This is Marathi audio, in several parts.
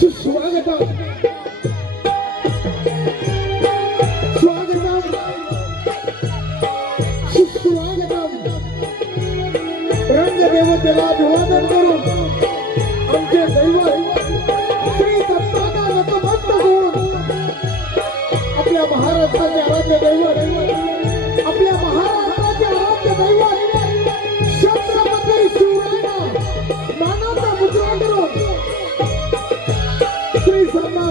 सुस्वागतम स्वागतम सुस्वागतम रंगदेवतेला अभिवादन करून आमचे दैवत श्री दत्ताला नतमस्तक होऊन आपल्या महाराष्ट्राचे आराध्य दैवत आपल्या महाराष्ट्राचे आराध्य दैवत छत्रपती शिवरायांना मानाचा मुद्रा करून श्री संना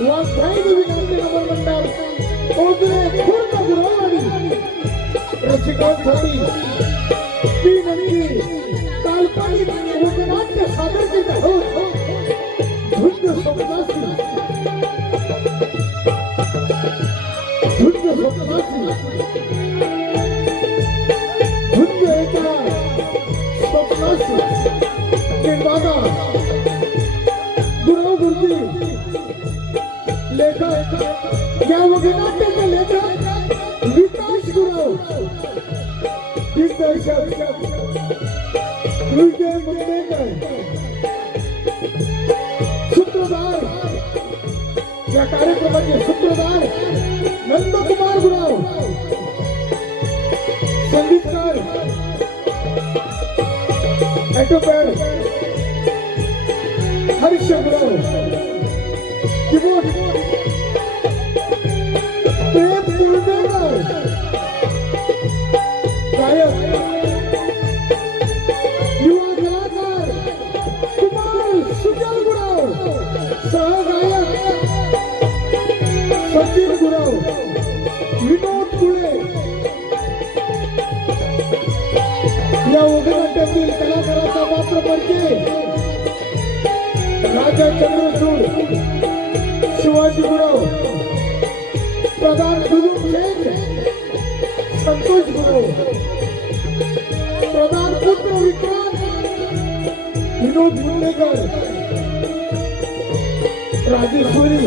वाघाई देवी नाट्य नगर मंडळ ओझरे खुर्द गुरवाडी रसिकांसाठी तीन अंकी काल्पनिक लोकनाट्य सादर करीत आहोत. धुंद स्वप्नाची धुंद स्वप्नाची धुंद एका स्वप्नाची निर्माता गुरव गुरुजी लेखक या वगनाट्याचे लेखक विकास गुरव दिग्दर्शक विजय मुंडेकर सूत्रधार या कार्यक्रमाचे सूत्रधार नंदकुमार गुरव संगीतकार ॲटोपॅड हर्ष गुरव कीबोर्ड प्रेम कुलकर्णी गायक युवा कलाकार कुमार सुजल गुरव सहगायक सचिन गुरव विनोद कुळे या वगनाट्यातील कलाकाराचा मात्र परिचय राजा चंद्रचूड शिवाजी गुरव प्रधान दुलूम शेख संतोष गुरव प्रधान पुत्र विक्रांत विनोद मुंडेकर राजेश्वरी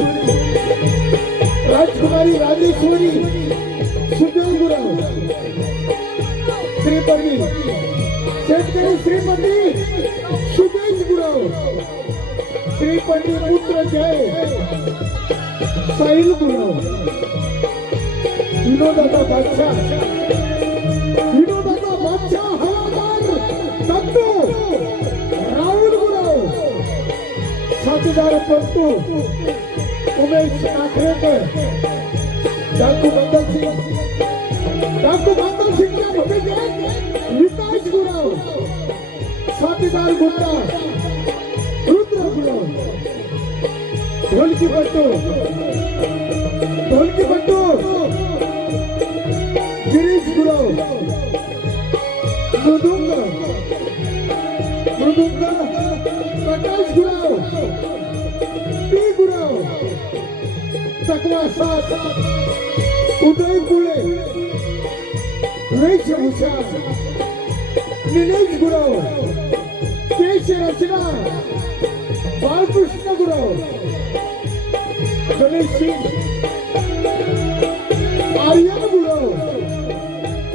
राजकुमारी राजेश्वरी सुजय गुरव श्रीपती शेतकरी श्रीपती सुदेश गुरव श्रीपती पुत्र जय साहिल गुरव विनोदाचा बादशाह हवामान दत्तू राहुल गुरव साथीदार पंतू उमेश नाखरेकर डाकू मंगल सिंगच्या भूमिकेत विकास गुरव साथीदार गुंडा रुद्र गुरव ढोलकी पट्टू गिरीश गुरव मृदुंग प्रकाश गुरव पी गुरव तकवा साथ उदय कुळे वेशभूषा निलेश गुरव केश रचना Balkrishna Gurav Ganesh Singh Aryan Gurav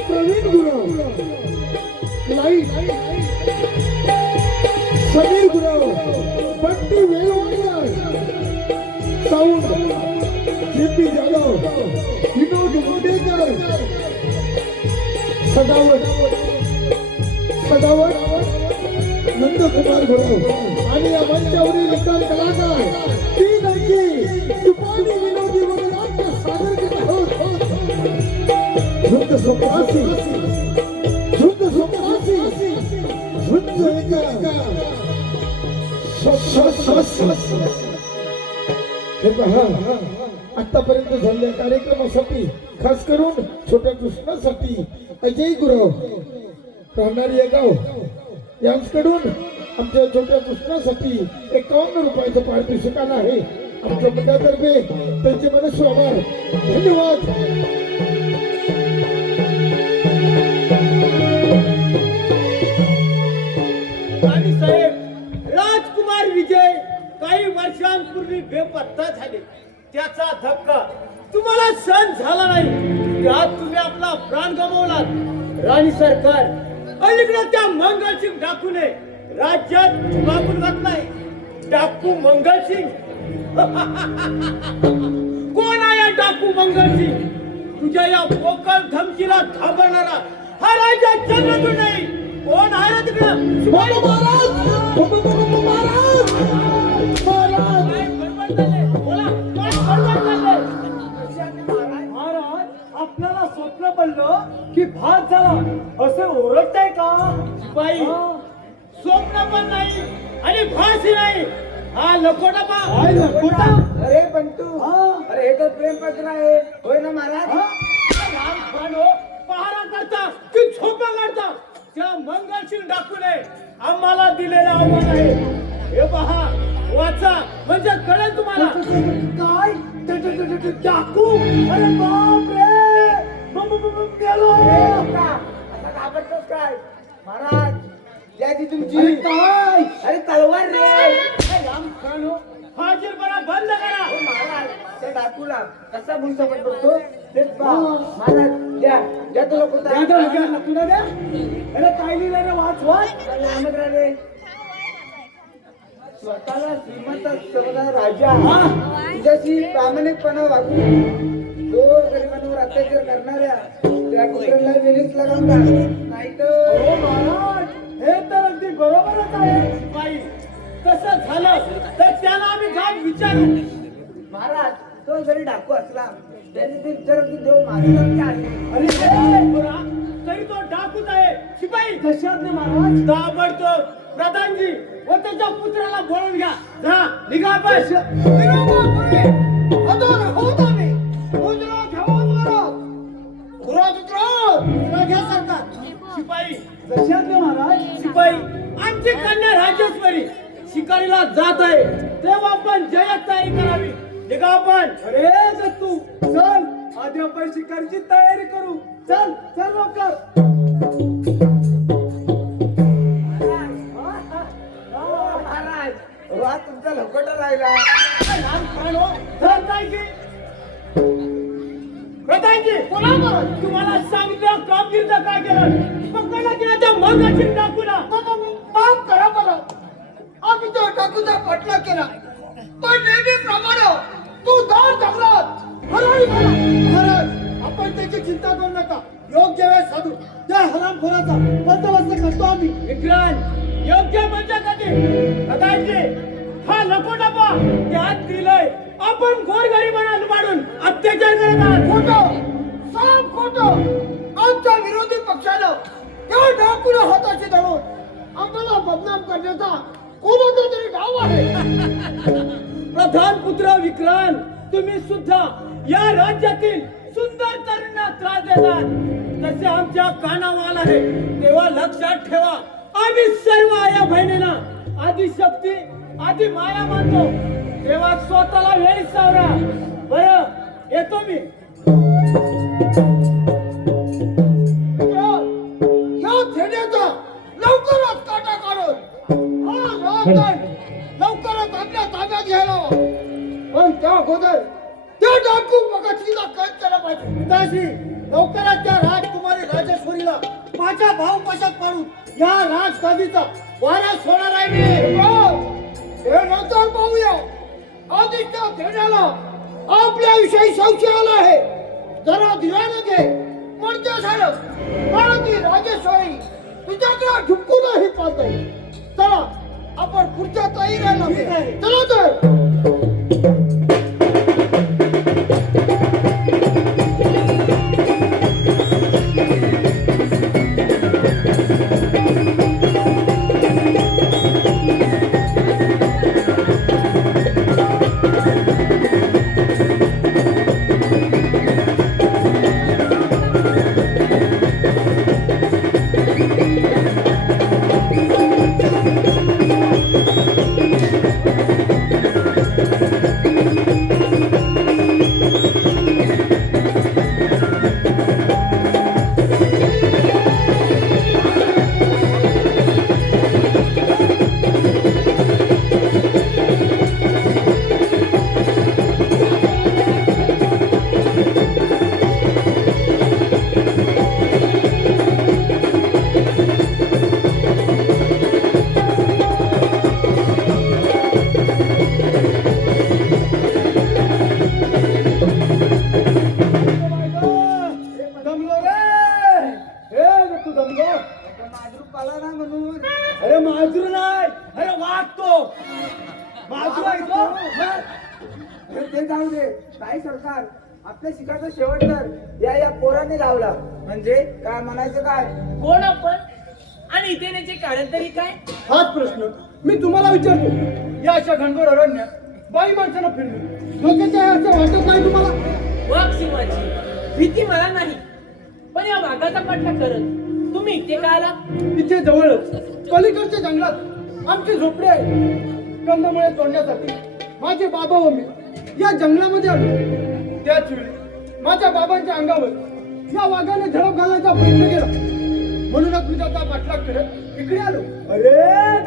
Pravin Gurav light Sameer Gurav Bunty Velvankar sound JP Jadhav Vinod Mundekar Sadavat Nandkumar Gurav आणि या मंचावरील इतर कलाकार तीन अंकी तुपानी विनोदी वगनाट्य सादर करीत आहोत. धुंद स्वप्नाची धुंद एका हे पहा आतापर्यंत झालेल्या कार्यक्रमासाठी खास करून छोट्या कृष्णासाठी अजय गुरव राहणार येगाव यांच्याकडून आमच्या छोट्या कृष्णासाठी 51 रुपयाचं पारितोषिक आहे. आमच्या मंडळातर्फे त्यांचे मनस्वी आभार. धन्यवाद. आणि साहेब राजकुमार विजय काही वर्षांपूर्वी बेपत्ता झाले. त्याचा धक्का तुम्हाला सहन झाला नाही. त्यात तुम्ही आपला प्राण गमावलात. राणी सरकार अलीकडे त्या मंगलसिंग डाकूने राज्यात धुमाकूळ घातलाय. डाकू मंगलसिंग. कोण आहे डाकू मंगलसिंग? तुझ्या या पोकळ धमकीला घाबरणारा हा राजा चंद्रचूड नाही. कोण आहे रे तिकडं? शिवाजी महाराज. काय बडबड चाललंय? बोला, काय बडबड चाललंय? महाराज, आपल्याला स्वप्न पडलं की भात झाला असे ओरडताय का? बाई, स्वप्न पण नाही आणि भाषी नाही. हा लकोटा पा. काय लकोटा? अरे बंटू, हा. अरे हे तर प्रेमपत्र आहे, होय ना महाराज? राम खानो पहारा करता की झोपा काढता त्या मंगलसिंग डाकूने आम्हाला दिलेला आव्हान आहे. हे पहा, वाचा म्हणजे कळेल तुम्हाला. काय डाकू? अरे बाप रे, मेलो. आता घाबरतोस काय? महाराज, द्याची तुमची. अरे काय? अरे तलवार रे. राम खानो हाजीरपणा बंद करा. हो महाराज, त्या डाकूला कसा भुलसपट बघतो तेच पहा. महाराज, द्या द्या तुला द्या, द्या, द्या, तुला द्या. अरे काय लिहिलं रे? वाच वाच. रे स्वतःला श्रीमंत असणारा राजा तुझ्याशी प्रामाणिकपणा वागून गोर गरिबांवर अत्याचार करणाऱ्या त्या कुत्र्याला वेळीच लगावला नाही तर. हो महाराज, हे तर अगदी बरोबरच आहे. बाई, तसं झालं तर त्याला आम्ही जाऊन विचारू. महाराज, तो जरी डाकू असला त्याने ते विचार की देव महाराजांचे आहे. अरे हे पोरा, तरी तो डाकूच आहे. शिपाई, कशात नाही महाराज? ताबडतोब प्रधानजी व त्याच्या पुत्राला बोलून घ्या. जा, निघा बस. शिपाई, कशात नाही महाराज? शिपाई, आमची कन्या राजेश्वरी शिकारीला जात आहे, तेव्हा आपण जयत तयारी करावी. निघा आपण. अरे दत्तू, चल आधी आपण शिकारची तयारी करू. चल चल लवकर. महाराज, वा तुमचा लवकर राहिला. राम खानो, प्रधानजी, प्रधानजी, बोला बरं. तुम्हाला सांगितलं कामगिरीचं काय केलं? पकडला की नाही त्या मंगलसिंग डाकूला? माफ करा मला, आम्ही त्या डाकूचा पटला केला, पण नेहमीप्रमाणे तू दार जंगलात हरवली मला. महाराज, आपण त्याची चिंता करू नका, योग्य वेळ साधू त्या हरामखोराचा बंदोबस्त करतो आम्ही. विक्रांत, योग्य म्हणजे कधी? प्रधानजी, हा लकोटा पा त्यात दिलंय आपण गोरगरिबांना लुबाडून अत्याचार करत आहात. खोटं, साफ खोटं. आमच्या विरोधी पक्षानं त्या डाकूला हाताशी धरून आम्हाला बदनाम करण्याचा कोणाचा तरी डाव आहे. प्रधान पुत्र विक्रांत, तुम्ही सुद्धा या राज्यातील सुंदर तरुणांना त्रास देतात. तसे आमच्या कानावर आहे, तेव्हा लक्षात ठेवा, आम्ही सर्व आया बहिणींना आधी शक्ती आधी माया मानतो. तेव्हा स्वतःला वेळी सावरा. बरं, येतो मी. या थेड्याचा लवकरच काटा काढून हा राजधान लवकरच आपल्या ताब्यात घ्यायला हवा. पण त्या अगोदर त्या डाकू मगाशीला कैद केला पाहिजे. पिताजी, लवकरच त्या राजकुमारी राजेश्वरीला माझ्या भाऊपाशात पाडून या राजगादीचा वारा सोडणार आहे मी. हे नंतर पाहूया. आधीच त्या थेड्याला आपल्याविषयी संशय आला आहे. जरा धीराने घे, म्हणजे झालं. कारण ती राजेश्वरी तुझ्याकडे झुकूनही पाहते. चला, आपण पुढच्या तयारीला चला तर. ते जाऊ दे. काय सरकार, आपल्या शिकाचा शेवट तर या पोराने लावला. म्हणजे काय म्हणायचं काय? कोण आपण आणि इथे येण्याचे कारण तरी काय? हाच प्रश्न मी तुम्हाला विचारतो. या अशा घनघोर अरण्यात बाई माणसानं फिरली डोक्याच्या असं वाटत नाही तुम्हाला? वाघ सिंहाची भीती मला नाही, पण या वाघाचा पाठला करत तुम्ही इथे का आला? इथे जवळच पलीकडच्या जंगलात आमची झोपडी आहे. कंदमुळे तोडण्यासाठी माझे बाबा व मी या जंगलामध्ये आलो. त्याच वेळी माझ्या बाबांच्या अंगावर या वाघाने झडप घालण्याचा प्रयत्न केला. म्हणूनच मी त्याचा पाठलाग करत इकडे आलो. अरे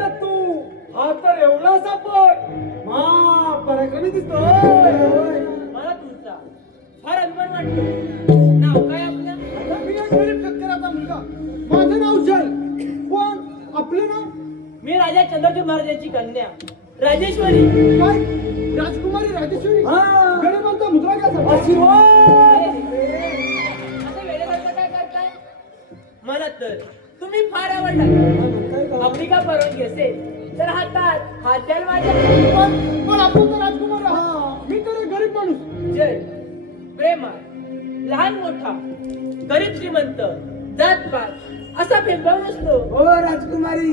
दत्तू, हा तर एवढा सापड पराक्रमी दिसतोय. मला तुमचा फार अभिमान वाटतो. नाव काय आपलं? मी एक गरीब शेतकऱ्याचा मुलगा. माझं नाव जय. पण आपलं नाव मी राजा चंद्रचूड महाराजांची कन्या राजेश्वरी. काय? राजकुमारी राजेश्वरी. हा. गरिबांचा मुद्रा घ्यायचा. आशीर्वाद. असं वेळेसारखं काय करताय? मला तर तुम्ही फार आवडला. आपली का परवानगी असेल तर हात द्याल माझ्या. पण आपण तर राजकुमार आहात. मी तर एक गरीब माणूस. जय प्रेमात लहान मोठा गरीब श्रीमंत जात पात असा भेदभाव नसतो. हो राजकुमारी,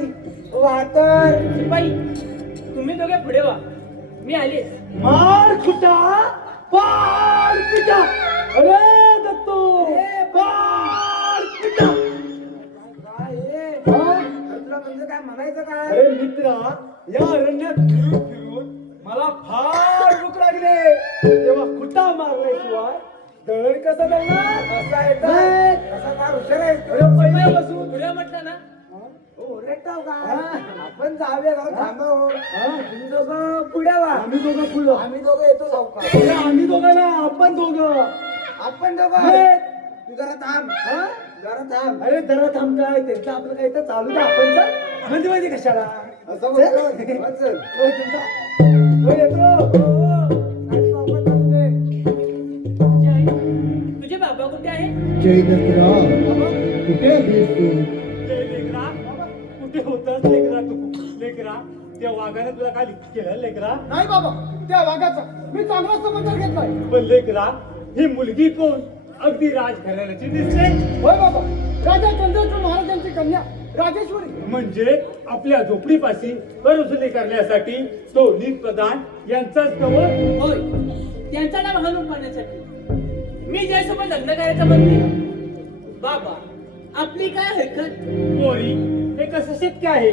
हो हातर. शिपाई तुम्ही दोघे पुढे व्हा, मी आलेच. मार खुटा पार पिटा. अरे दत्तू, पार पिटा. काय हे? तुला म्हणजे काय म्हणायचं काय? अरे मित्रा, या अरण्यात फिरून फिरून मला फार भूक लागले. तेव्हा खुटा मारल्याशिवाय दळण कसं दळणार? असा आहे तर असा फार हुशार आहे. अरे पहिल्यापासून पुढे म्हटलं ना, ओरडताव का? आपण जाऊया का? थांबा हो. हा? तुम्ही दोघं पुढे व्हा. आम्ही दोघं पुढं. आम्ही दोघं येतो सावकार. अरे आम्ही दोघं ना, आपण दोघं. आपण दोघं. हे. तू जरा थांब. हा? जरा थांब. अरे जरा थांब काय, त्यांचं आपलं काही तर चालू द्या. आपण चल. म्हणजे माहिती कशाला? असं बोलतो. चल. हो, तुमचा. हो, येतो. हो, हो. आणि सावकार चालू दे. जय तुझे बाबा कुठे आहे? जय दत्तराव, कुठे आहेस तू? लेकरा कुठे होतास लेकरा तू? लेकरा त्या वाघाने तुला काय केलं लेकरा? नाही बाबा, त्या वाघाचा मी चांगला समाचार घेतलाय. पण लेकरा ही मुलगी कोण? अगदी राजघराण्याची दिसते. होय बाबा, राजा चंद्रचूड महाराजांची कन्या राजेश्वरी. म्हणजे आपल्या झोपडीपाशी कर वसुली करण्यासाठी तो नीत प्रधान यांचाच नवं. होय, त्यांचा नाव हलवून पाहण्यासाठी मी जयसोबत लग्न करायचं म्हणते. बाबा आपली काय हरकत? पोरी, हे कसं शक्य आहे?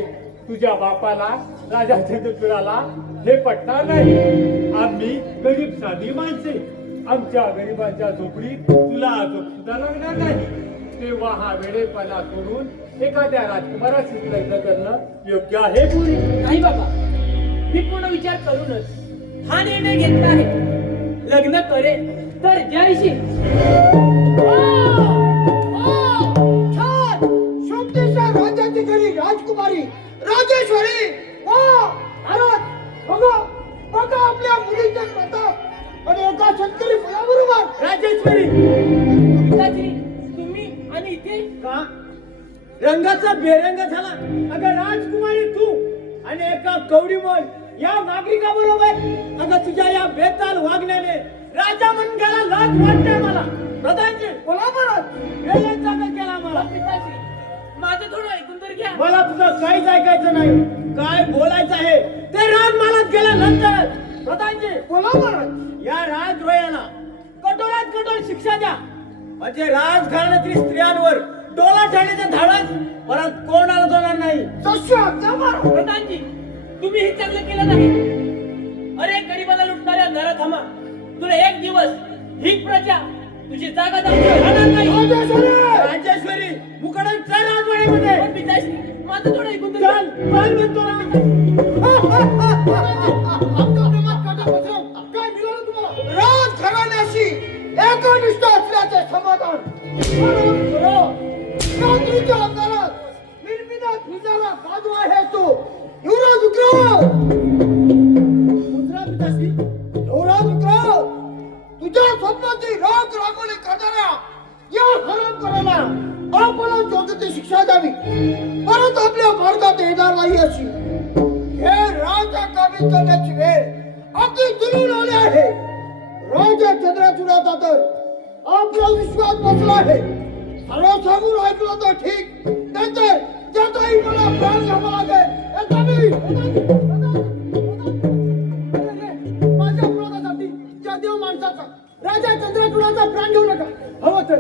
तुझ्या बापाला, राजा चंद्रचूडाला हे पटणार नाही. आम्ही गरीब साधी माणसे. आमच्या गरिबांच्या झोपडीत तुला आजोब सुद्धा लागणार नाही. तेव्हा हा वेडेपणा सोडून एखाद्या राजकुमाराशी लग्न करणं योग्य आहे पोरी. नाही बाबा, मी पूर्ण विचार करूनच हा निर्णय घेतला आहे. लग्न करेन तर जयशी. छान! शोभतेच्या राजाची घरी राजकुमारी राजेश्वरी. वा! भारत, बघा बघा आपल्या मुलीचे प्रताप आणि एका शेतकरी मुलाबरोबर. राजेश्वरी पिताजी, तुम्ही आणि इथे का? रंगाचा बेरंग झाला. अगं राजकुमारी तू आणि एका कवडीमोल या नागरिकाबरोबर. अगं तुझ्या या बेताल वागण्याने राजा म्हणून गेला लाज वाटते मला. प्रधानजी बोला परत. वेळेचा का केला मला? पिताजी माझं थोडं ऐकून तर घ्या. मला तुझं काहीच ऐकायचं नाही. काय बोलायचं आहे ते राज मला गेल्यानंतर. प्रधानजी बोला परत. या राजद्रोह्याला कठोरात कठोर शिक्षा द्या. म्हणजे राजघराण्यातील स्त्रियांवर डोला ठेवण्याचे धाडस परत कोणाला जाणार नाही. प्रधानजी तुम्ही हे चांगलं केलं नाही. अरे गरीबाला लुटणाऱ्या नराधमा, तुला एक दिवस ही प्रजा तुझी जागा राहणार नाही. राजेश्वरी मुकडांच्या राजवाड्यामध्ये. पण पिताजी माझं थोडं ऐकून तर चल घ्या. चल म्हणतो ना. आमच्या प्रेमात काटा पसरव. काय मिळालं तुम्हाला? राजघराण्याशी एकनिष्ठ असल्याचे समाधान. म्हणून रात्रीच्या अंधारात निर्मिनात भिजाला काजू आहे तो युवराज उतराव. युवराज उतराव. तुझ्या स्वप्नाची राख राखोली करणाऱ्या या हरामखोराला आपण योग्य ती शिक्षा द्यावी. परत आपल्या मार्गात येणार नाही अशी. हे राजा काबीज करण्याची वेळ अगदी दुरून आली आहे. राजा चंद्रचूडाचा तर आपला विश्वास बसला आहे. सर्व सांगून ऐकलं तर ठीक, नंतर ज्याचाही मला प्राण घ्यावा लागेल. माझ्या अपराधासाठी त्या देव माणसाचा राजा चंद्रचूडाचा प्राण घेऊ नका. हवं तर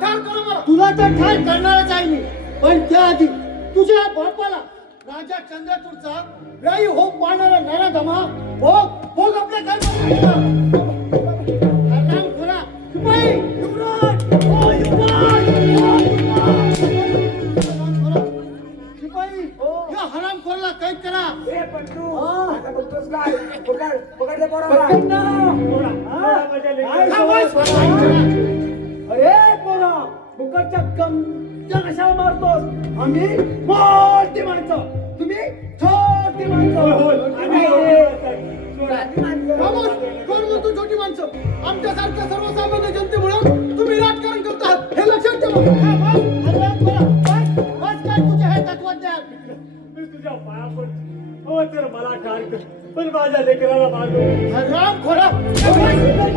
ठार करा मला. तुला तर ठार करणारच आहे मी, पण त्याआधी तुझ्या बापाला राजा चंद्रचूडचा व्यायी होप पाहणारा नराधमा भोग आपल्या घरात खरा शिपाई युवराज, ओ युवराज, शिपाई या हरामखोराला कैद करा. ए पण तू आता बघतोस काय? पकड दे पोराला. अरे पोरा, फुकटच्या गमच्या कशाला मारतोस? आम्ही मोठी माणसं, तुम्ही छोटी माणसं. खामोश, कोण म्हणतो छोटी माणसं? आमच्यासारख्या सर्वसामान्य जनतेमुळे तुम्ही राजकारण करतात हे लक्षात ठेवा. बस काय तुझे हे तत्वज्ञान? मी तुझ्या पाया पडतो. हो तर मला ठार कर, पण माझ्या लेकराला मारू. हरामखोरा,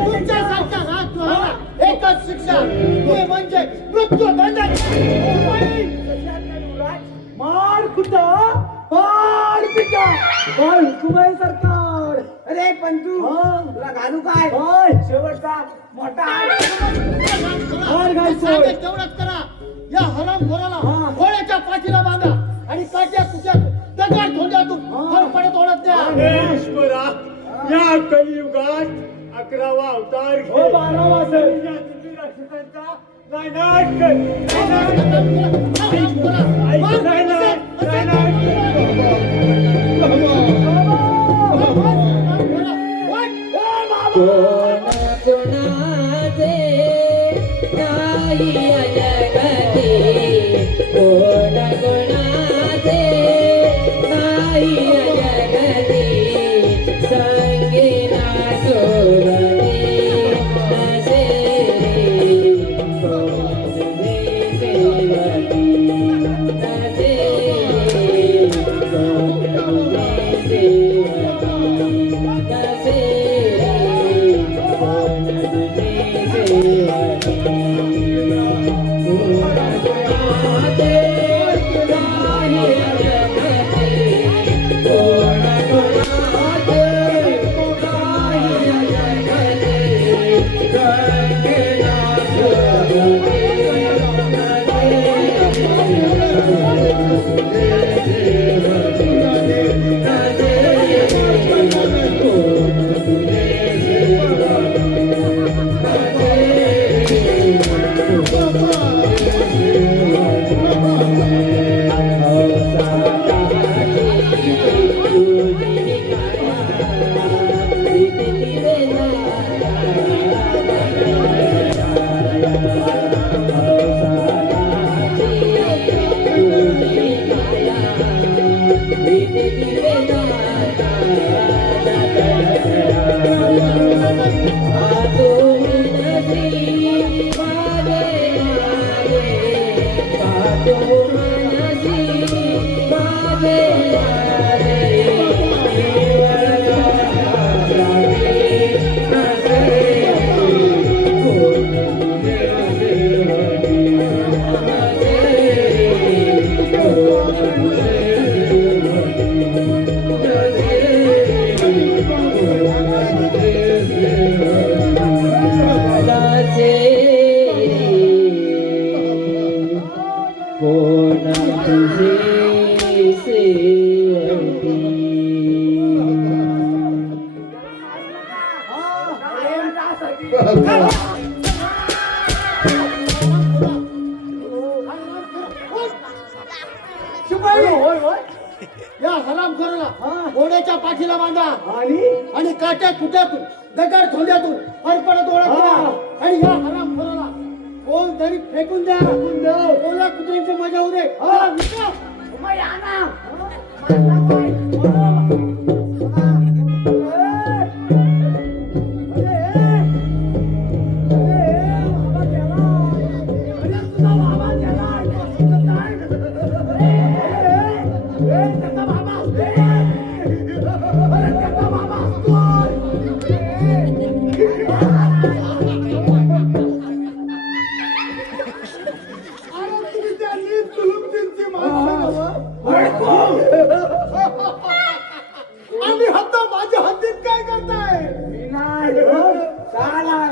तुमच्यासारख्या राजद्रोहाला एकच शिक्षा, ते म्हणजे मृत्यूदंड. मार कुठा, मार पिटा, मार हुकुमाई सरकार. अरे पण तू तुला घालू काय? शेवटचा मोठा हार घालतोय. तेवढंच करा. या हरामखोराला घोड्याच्या पाठीला बांधा आणि काट्या कुट्यात दगड धोंड्यातून हरपडत ओढत द्या. हे ईश्वरा, या कलियुगात 11वा अवतार घे. 12वा असेल. या तुम्ही राक्षसांचा नायनाट कर. कोणाचे नाही जगती, कोणाचे नाही जगती, संगीना सोबती नसे कोणते सेवती, नसे कोणते सेवती, नसे शिपाई होय होय. या हरामखोराला घोड्याच्या पाठीला बांधा आणि आणि काट्या कुट्यातून दगड धोंड्यातून हरपडत ओढत द्या. आणि या हरामखोराला कोण तरी फेकून द्या. ओला कुत्र्यांची मजा होऊ दे.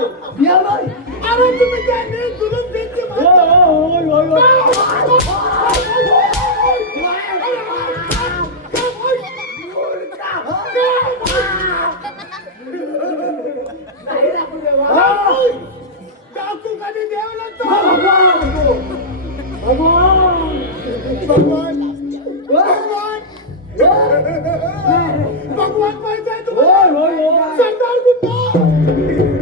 अरे तुम्ही त्या नीट जुलूम देते टाकू कधी देव नसतो भगवान भगवान माहित आहे तुम्हाला सरदार गुंडा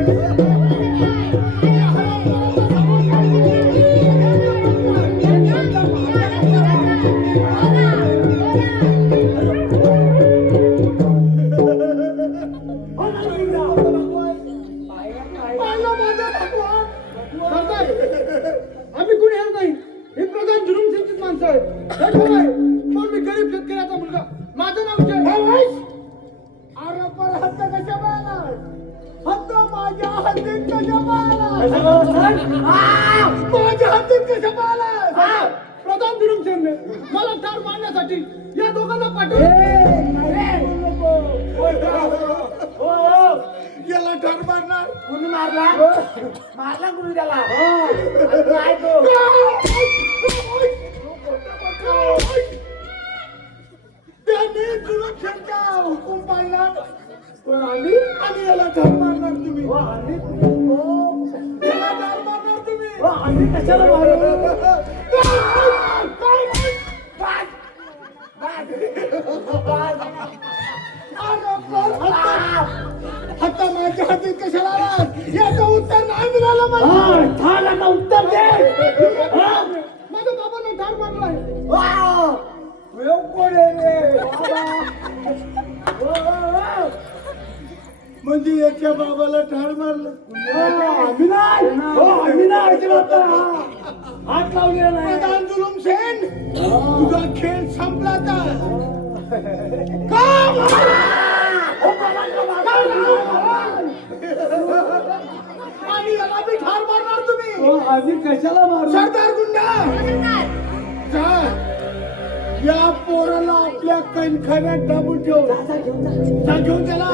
आम्ही कुणी हेर नाही हे प्रधान जुलूम सिंचित माणसं आहे हे खरं आहे. पण मी गरीब शेतकऱ्याचा मुलगा माझं नाव जय अरे पर हत्त कशा बाळा हत्त माझ्या हद्दीत कशा बाळा माझ्या हद्दीत कशा बाळा प्रधान जुलूम सिंगने मला ठार मारण्यासाठी या दोघांना पाठवले याला ठार मारणार कुणी मारला मारला कुणी त्याला काय तो त्याने सुरक्षेचा हुकूम पाळला पण आम्ही याला ठार मारणार तुम्ही याला ठार मारणार तुम्ही आम्ही कशाला आता माझ्या हाती कशाला आलास? याचं उत्तर नाही मिळालं मला उत्तर दे माझ्या बाबांना ठार मारलाय म्हणजे याच्या बाबाला ठार मारलं आम्ही नाही अजिबात हात लावलेला नाही प्रधान जुलूम सेन तुझा खेळ संपला आता आणि याला बी ठार मारणार तुम्ही आम्ही कशाला मारू सरदार गुंडा जा या पोराला आपल्या कणखऱ्यात दाबून ठेव जा घेऊन त्याला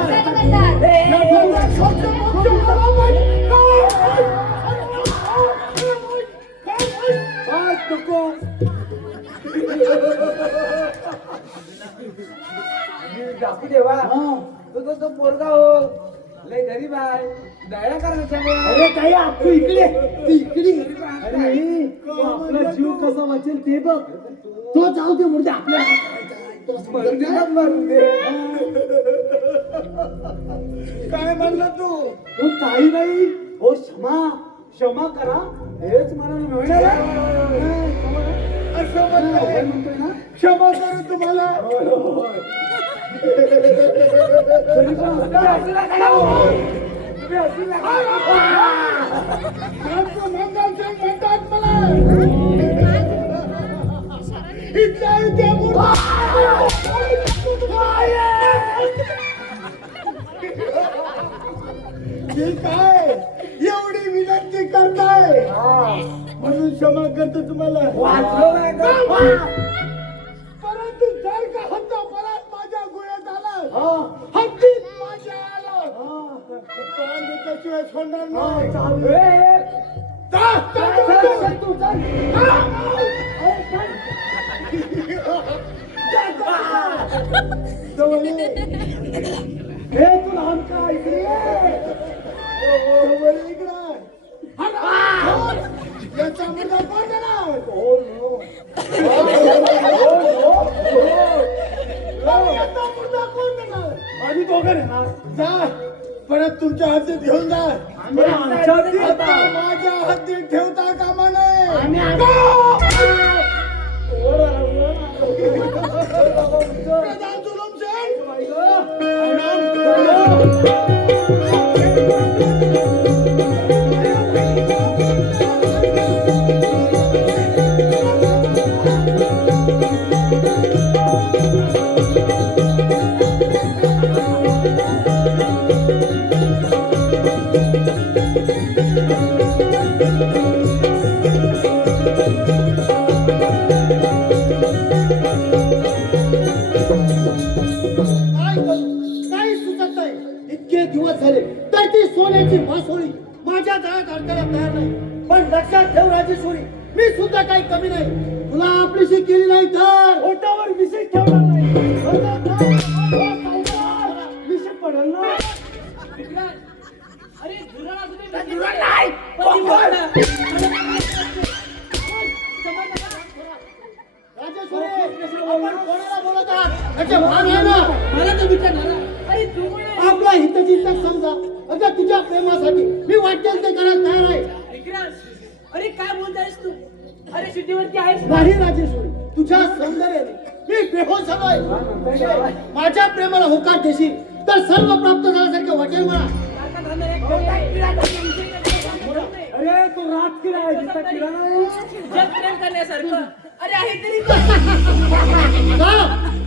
टाकू देवा तो पोरगा हो लय गरीब आहे दया करण्याच्या अरे काही आपू इकडे ती इकडे अरे तो आपला जीव कसा वाचेल ते बघ तो जाऊ दे म्हणजे आपल्याला मारून दे काय म्हणला तू तो काही नाही हो क्षमा करा हेच मला मिळणार असं म्हणतोय म्हणतोय ना क्षमा करू तुम्हाला म्हणतात मला इथल्या इथे ठीक आहे एवढी विनंती करताय म्हणून क्षमा करतो तुम्हाला परंतु जर का हद्दा परत माझ्या गोळ्यात आला हद्दीत माझ्या आला त्याशिवाय सोडणार नाही हे तुला आमच्या इकडे याचा मुलगा कोण देणार याचा मुलगा कोण देणार आम्ही दोघं येणार जा परत तुमच्या हद्दीत घेऊन जा आमच्या आता माझ्या हद्दीत ठेवता कामा नये प्रधान जुलूम सेन काही सुचत नाही इतके दिवस झाले तर ती सोन्याची मासोळी माझ्या तळ्यात अडकायला तयार नाही. पण लक्षात ठेव राजेश्वरी, मी सुद्धा काही कमी नाही. तुला आपलीशी केली नाही तर ओटावर विषय ठेवणार नाही. विषय पडेल ना. विक्रांत, अरे धुराळा तुम्ही पण बोलता. राजेश्वरी, आपण कोणाला बोलत आहात याचे भान आहे ना? मला तो विचारणार अरे तू कोण आहे? आपला हितचिंतक समजा. अगं तुझ्या प्रेमासाठी मी वाटेल ते करायला तयार आहे. विक्रांत, अरे काय बोलतायस तू? अरे शुद्धीवरती आहेस? नाही राजेश्वरी, तुझ्या सौंदर्याने मी बेहोश झालोय. माझ्या प्रेमाला होकार देशील तर सर्व प्राप्त झाल्यासारखे वाटेल मला. नाकात घालणारे एक कोणी आहे? अरे तो राजकीय आहे, दिसता किडा नाही. जग प्रेम करण्यासारखं अरे आहे तरी का?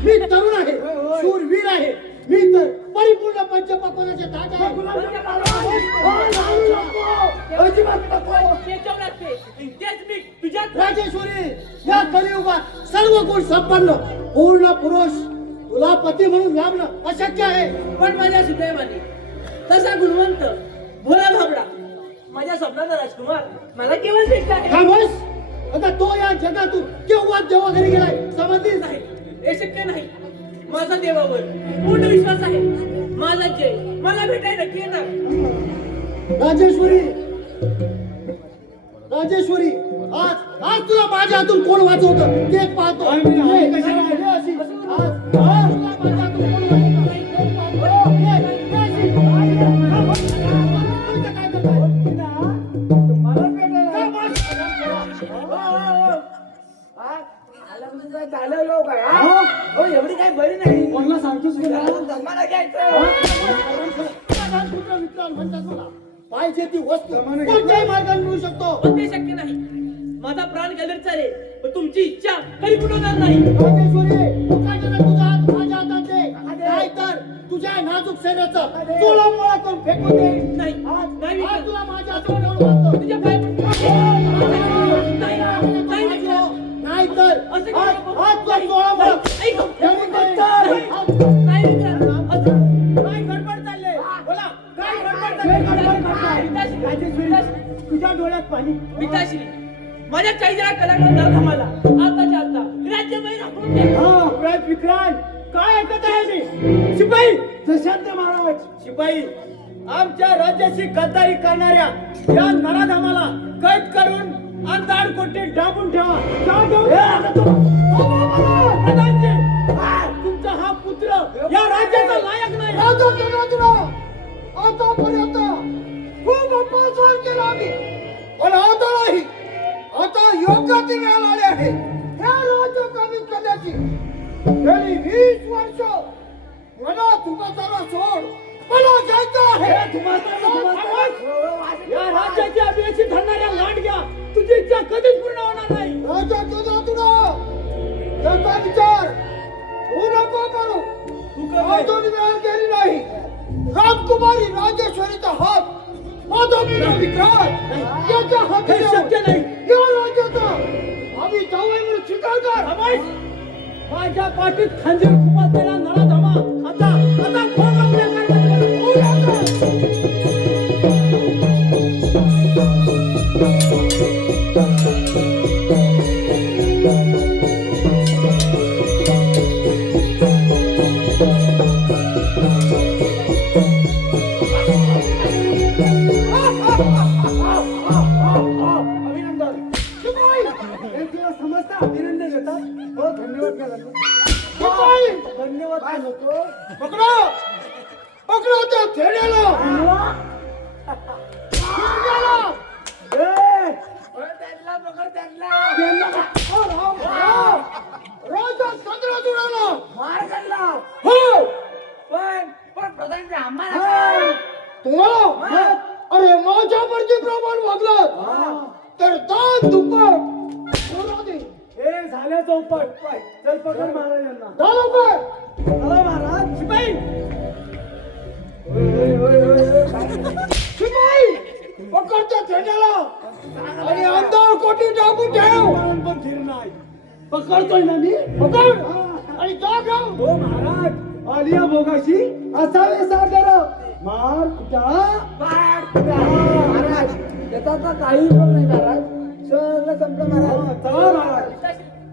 मी तरुण आहे, शूरवीर आहे. मी तर परिपूर्ण पंचपक्वानाचे ताट आहे. अजिबात नको. केचव लागते तेच मी तुझ्यात राजेश्वरी, या कलियुगात सर्व गुण संपन्न पूर्ण पुरुष तुला पती म्हणून लाभणं अशक्य आहे. पण माझ्या सुदैवाने तसा गुणवंत भोला भाबडा माझ्या स्वप्नाचा राजकुमार मला केवळ भेटला आहे. खामोश. आता तो या जगातून केव्हा जेव्हा घरी गेलाय समजलीच नाही. हे शक्य नाही. माझा देवावर पूर्ण विश्वास आहे. माझा जय मला भेटाय नक्की येणार. राजेश्वरी, राजेश्वरी, आज तुला माझ्या हातून कोण वाचवतं ते पाहतो. ये, ये अशी. आज तुला माझ्या हातून कोण वाचवतं ते पाहतो. ये, ये अशी. तुमचं काय करताय? मला भेटायला. खामोश. आला म्हणजे काय झालं लोक आहे, हा? हो, एवढी काही बरी नाही. कोणाला सांगतोस की नाही? जन्माला घ्यायचं. म्हणतात मला. पाहिजे ती वस्तू कोणत्याही मार्गाने मिळू शकतो. पण ते शक्य नाही. माझा प्राण गेले चालेल पण तुमची इच्छा कधी पुरवणार नाही. राजेश्वरी, तू काय केलं? तुझा हात माझ्या हातात दे. नाहीतर तुझ्या नाजूक शरीराचं चोळामोळा करून फेकून दे. नाही आज विक्रांत. तुला माझ्या हातून वाचतो. तुझ्या पाय नाही नाहीतर असं करू आज नको. तुला चोळामोळा ऐक. फेकून दे. नाही विक्रांत. काय गडबड चालले? बोला, काय गडबड चालले? तुझ्या डोळ्यात पाणी. पिताश्री माझ्या 40 जरा कलाकार थांबाला आताच्या आता राज्यभर आपण द्या. विक्रांत, विक्रांत, काय ऐकत आहे मी? शिपाई, जशांत महाराज. शिपाई, आमच्या राज्याची गद्दारी करणाऱ्या या नराधमाला कैद करून अंधार कोठे डांबून ठेवा. प्रधानजी, तुमचा हा पुत्र या राज्याचा लायक नाही. आतापर्यंत खूप अपमान केला आम्ही, पण आता नाही. आता योग्य ती वेळ आली आहे हे राज्य काबीज करण्याची. गेली 20 वर्ष मला तुमचा सोड मला जायचं आहे. या राज्याची अभियाची धरणाऱ्या लांडग्या तुझी इच्छा कधीच पूर्ण होणार नाही. राजा तुझा त्याचा विचार तू नको करू. अजून वेळ गेली नाही. राजकुमारी राजेश्वरीचा हात माझा मुलगा विक्रांत याच्या हाती हे शक्य नाही. या राज्याचा आम्ही जावई म्हणून स्वीकार कर. रमेश, माझ्या पाठीत खंजीर खुपसलेला नराधमा आता आता भोग आपल्या कारभारात होऊ लागला. अभिनंदन. हे तुला समजतं अभिनंदन देतात. हो, धन्यवाद काय झालं? धन्यवाद काय नको. पकडा पकडा त्या थेड्याला. त्यांना पकड, त्यांना. राजा चंद्र जुळाला मार काढला. हो. पण प्रधानजी आम्हाला तुम्हाला अरे माझ्या प्रमाण वागलं तर दान दुप्पट सोडा दे. हे झालं चौपट. चल पकड महाराजांना. झालं काय? चला महाराज. शिपाई, शिपाई पकडच्या थेट्याला आणि अंधार कोटी टाकून ठेव. पण धीर नाही. पकडतोय ना मी. पकड आणि जा घेऊ. हो महाराज, आलिया भोगाशी असावे सादर. मार कुठा. महाराज आता काही पण नाही महाराज, सगळं संपलं महाराज. चला महाराज.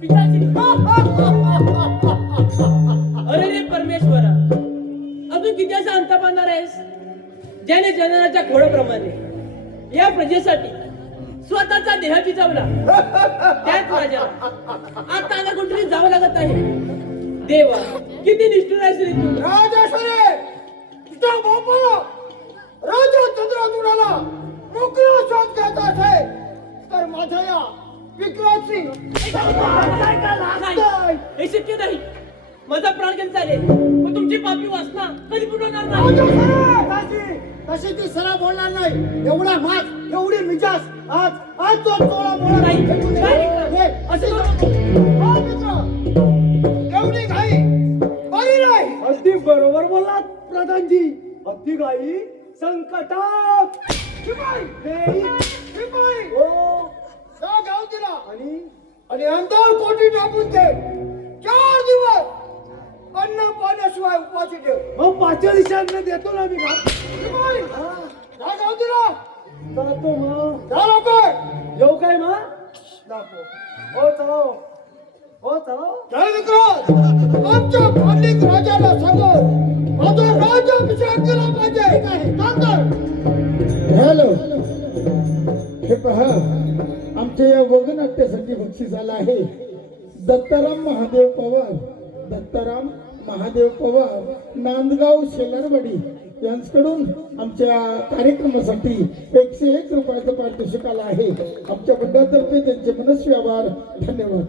पिताश्री अरे रे परमेश्वरा, अजून किती असा अंत पाहणार आहेस, ज्याने जननाच्या घोड्याप्रमाणे या प्रजेसाठी स्वतःचा देह पिचवला. त्याच राजाला आता ना कुठेतरी जावं लागत आहे. देवा, किती निष्ठुर आहेस रे तू. राजेश्वरी, तुझ्या बापाला राजा चंद्रातुडाला मोकळा शोध घेत असेल तर माझ्या या विक्रांत सिंग नाही, हे शक्य नाही. माझा प्राण गेला चालेल, पण तुमची पापी वासना कधी बुडवणार नाही. तशी ती सरळ बोलणार नाही. एवढा मात, एवढी मिजाज, आज आज तो चोळा मोळा नाही, फेकून दे. नाही. हे, असे हा मित्र, एवढी घाई बरी नाही. अगदी बरोबर बोललात प्रधानजी. अगदी काही संकटात शिपाई, नाही. शिपाई, हो. जा गाव दिला आणि आणि अंधार कोटी टाकून दे. 4 दिवस अन्न पाण्याशिवाय उपाशी ठेव. मग पाचव्या दिवसांना देतो ना मी घात. शिपाई, जा गाव दिला. जातो मग. जा लवकर. येऊ काय मग? नको. हो चला. हो चला. जय विक्रांत, आमच्या पांडित राजाला सांगून माझा राज्याभिषेक केला पाहिजे. हॅलो, हे पहा, आमच्या या वगनाट्यासाठी बक्षीस आला आहे. दत्ताराम महादेव पवार, दत्ताराम महादेव पवार, नांदगाव शेलारवाडी यांच्याकडून आमच्या कार्यक्रमासाठी 101 रुपयाचं पारितोषिक आलं आहे. आमच्या मंडळातर्फे त्यांचे मनस्वी आभार. धन्यवाद.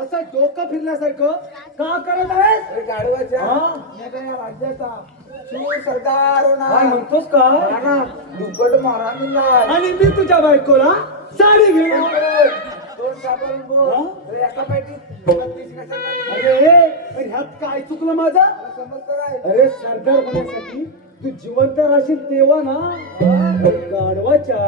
असं डोकं फिरल्यासारखं का करत आहेस? अरे गाढवाच्या हा? मी काय या राज्याचा शूर सरदार होणार. काय म्हणतोस का? ना दुप्पट मारा मिळणार. आणि मी तुझ्या बायकोला साडी घेणार. दोन साबण बोल. हा? तर एका पाठीत 32 कशाला लागली? अरे ह्यात काय चुकलं माझं? मला समजतं काय? अरे सरदार होण्यासाठी तू जिवंत राहशील तेव्हा ना. अरे गाढवाच्या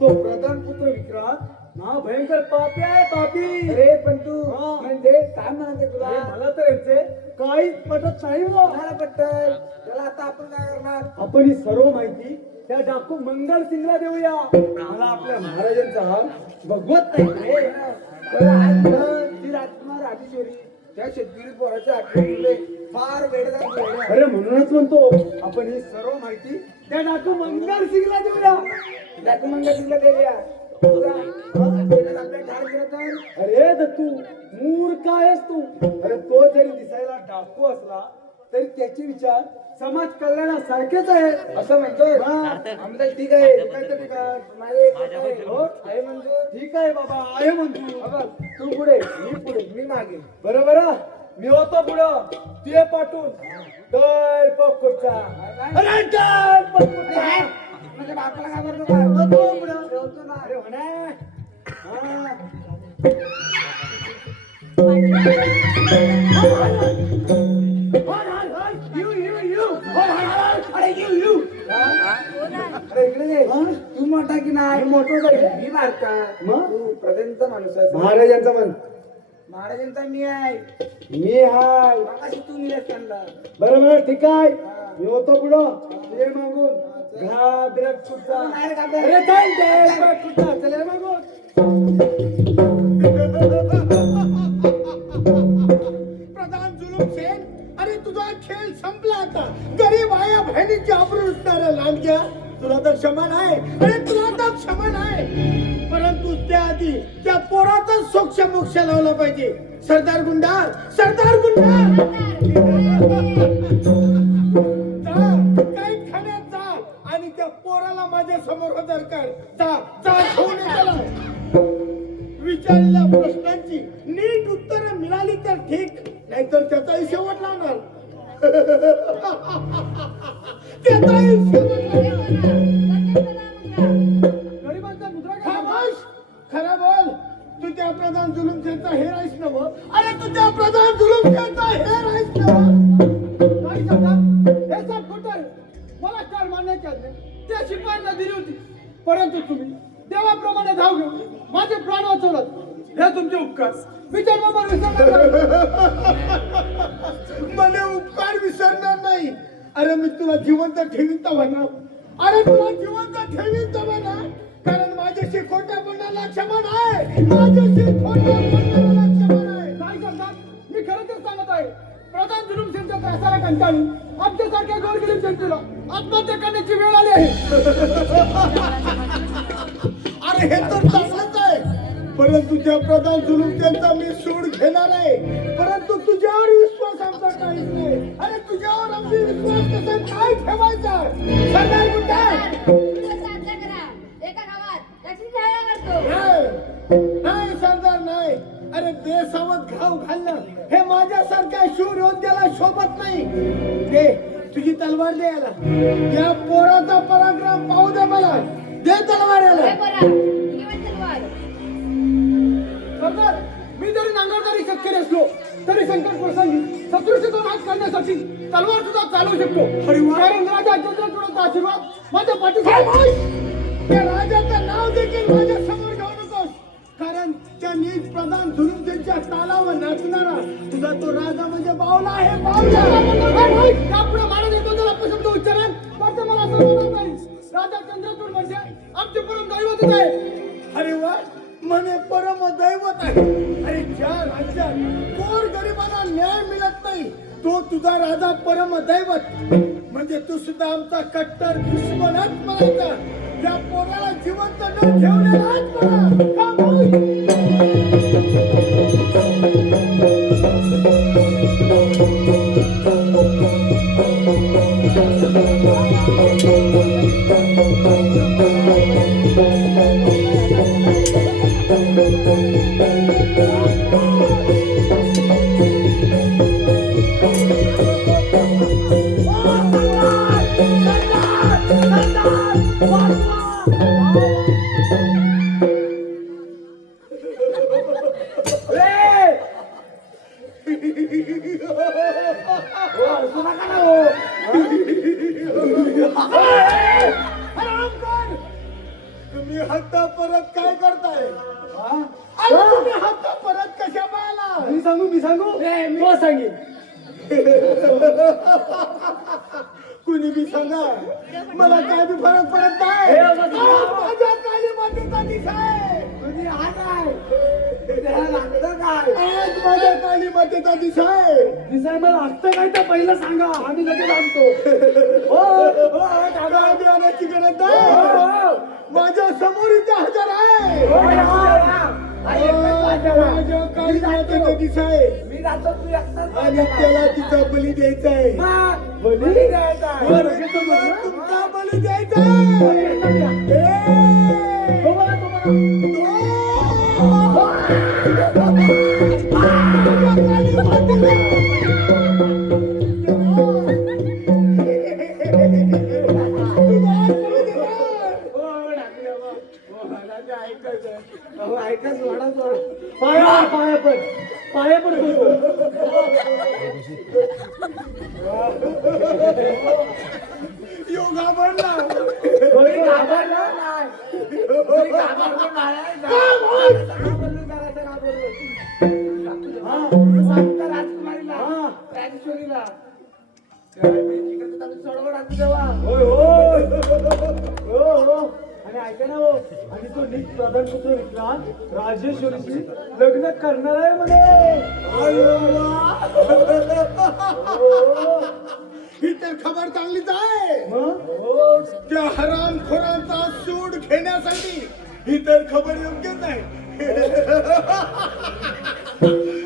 तो प्रधान पुत्र विक्रांत ना भयंकर पापी आहे, पापी. अरे पण तू हा. म्हणजे काय म्हणायचं तुला? अरे मला तर यांचे काहीच पटत नाही हो. कोणाला पटतंय? त्याला आता आपण काय करणार? आपण ही सर्व माहिती त्या डाकू मंगल सिंगला देऊया. मला आपल्या महाराजांचा भगवत नाही रे. तर आज ती राजकुमार राजेश्वरी त्या शेतकरी पोराच्या आठवणीमुळे फार वेळेदार. अरे म्हणूनच म्हणतो आपण ही सर्व माहिती त्या डाकू मंगल सिंगला देऊया. डाकुमंगला दिल्या. आपल्या ठार केलं तर अरे दत्तू, मूर्ख आहेस तू. अरे तो जरी दिसायला डाकू असला तरी त्याचे विचार समाज कल्याणासारखेच आहे. असं म्हणतोय. हा. आमदार ठीक आहे. काय तर ठीक आहे. माझे एक आहे. हो आहे म्हणजे ठीक आहे बाबा, आहे म्हणतो. बाबा, तू पुढे मी पुढे मी मागे. बरोबर मी होतो पुढं, ते पाठवून डर पकडचा. अरे डर पकडचा. म्हणजे बापाला घाबरतो का? होतो पुढं. ठेवतो ना. अरे म्हणा. हा. अरे इकडे ये. तू मोठा की नाही? मोठं आहे. मी बारका. मग? तू प्रधानचा माणूस आहे. महाराजांचा मन. महाराजांचा मी आहे. मी हाय. मगाशी तू निलेश त्यांना. बरोबर ठीक आहे. मी होतो पुढं, ते मागून घाबरत कुठचा. नाही रे घाबरत. अरे काय ते कुठचा चले मागून. प्रधान जुलूम सेन, अरे तुझा खेळ संपला आता. गरीब आया बहिणीची आबरू लुटणाऱ्या लांडग्या, तुला तर क्षमा नाही. अरे तुला तर क्षमा नाही, परंतु त्याआधी त्या पोराचा सोक्ष मोक्ष लावला पाहिजे. सरदार गुंडा, सरदार गुंडा, जा, काही खाण्यात जा आणि त्या पोराला माझ्या समोर हजर कर. जा जा, घेऊन ये त्याला. विचारलेल्या प्रश्नांची नीट उत्तर मिळाली तर ठीक, नाहीतर त्याचाही शेवट लागणार. त्याचाही शेवट लागणार. गरिबांचा मुद्रा काय? खामोश, खरं बोल. तू त्या प्रधान जुलूमखेचा हेर आहेस नव. अरे तू त्या प्रधान जुलूमखेचा हेर आहेस नव. काय सांगता? हे सब खोटं आहे. मला कार मारण्याची आज्ञा त्या शिपायांना दिली होती, परंतु तुम्ही देवाप्रमाणे धाव घेऊन माझे प्राण वाचवलात हे तुमचे उपकार मी जन्मभर विसरणार नाही. मला उपकार विसरणार नाही. अरे मी तुला जिवंत ठेवीन तर म्हणा. अरे तुला जिवंत ठेवीन तर म्हणा. कारण माझ्याशी खोटं बोलण्याला क्षमा नाही. माझ्याशी खोटं बोलण्याला क्षमा नाही. काय करतात मी खरं तेच सांगत आहे. प्रधान जुलूम सिंगच्या त्रासाला कंटाळून आमच्यासारख्या गोरगरीब जनतेला आत्महत्या करण्याची वेळ आली आहे. अरे हे तर चांगलंच आहे. परंतु त्या प्रधान जुलूम त्यांचा मी सूड घेणार आहे. परंतु तुझ्यावर विश्वास आमचा काहीच नाही. अरे तुझ्यावर आमचा विश्वास कसा काय ठेवायचा? सरदार कुठे आहे? नाही सरदार नाही. अरे बेसावत घाव घालणं हे माझ्यासारख्या शूर योद्ध्याला शोभत नाही. दे तुझी तलवार दे याला. या पोराचा पराक्रम पाहू दे मला. दे तलवार याला. सरदार मी जरी नांगरदारी शेतकरी असलो तरी संकट प्रसंगी शत्रूशी तो नाश करण्यासाठी तलवार सुद्धा चालवू शकतो. कारण राजा चंद्रचूडाचा आशीर्वाद माझ्या पाठीशी आहे. त्या राजाचं नाव देखील माझ्या समोर घेऊ नकोस. कारण त्या नीच प्रधान जुलूम त्यांच्या तालावर नाचणारा तुझा तो राजा म्हणजे बावला आहे. बावला यापुढे महाराज येतो जर अपशब्द उच्चारण तर मला असं होणार नाही. राजा चंद्रचूड म्हणजे आमचे परम दैवतच आहे. अरे वा म्हणे परम दैवत आहे. अरे ज्या राज्यात गोर गरिबांना न्याय मिळत नाही तो तुझा राजा परम दैवत. म्हणजे तू सुद्धा आमचा कट्टर दुश्मनच म्हणायचा. या पोराला जिवंत न ठेवलेलाच म्हणा. का बोल? तुम्ही हत्ता परत काय करताय? अरे तुम्ही हत्ता परत कशा पाहिला? मी सांगू तो सांगेन. कुणी बी सांगा मला काय बी फरक पडत नाही. आज माझ्या काली मातेचा दिस आहे. तुझी हात आहे त्याला लागतं काय? आज माझ्या काली मातेचा दिस आहे. दिसाय मला असतं काय तर पहिलं सांगा आम्ही लगेच आणतो. काय बी आणायची गरज नाही. माझ्या समोर इथे हजर आहे. माझ्या काली मातेचा दिस आहे. मी जातो तू एकटाच आणि त्याला तिचा बली द्यायचा आहे. बली द्यायचा आहे. बरं, तुम्हाला तुमचा बली द्यायचा आहे. ऐकच वाढा सोड. पाया पण बोलतो. योगा बनला. कोणी घाबरला नाही. कोणी घाबरलं नाही. घाबरलं करायचं घाबरलं. सांगता राजकुमारीला राजेश्वरीला सोडवड आणतो तेव्हा. आणि ऐका ना हो आणि तो नीट प्रधान पुत्र विक्रांत राजेश्वरीशी लग्न करणार आहे म्हणे. ही तर खबर चांगलीच आहे. त्या हरामखोरांचा सूड घेण्यासाठी ही तर खबर योग्यच आहे.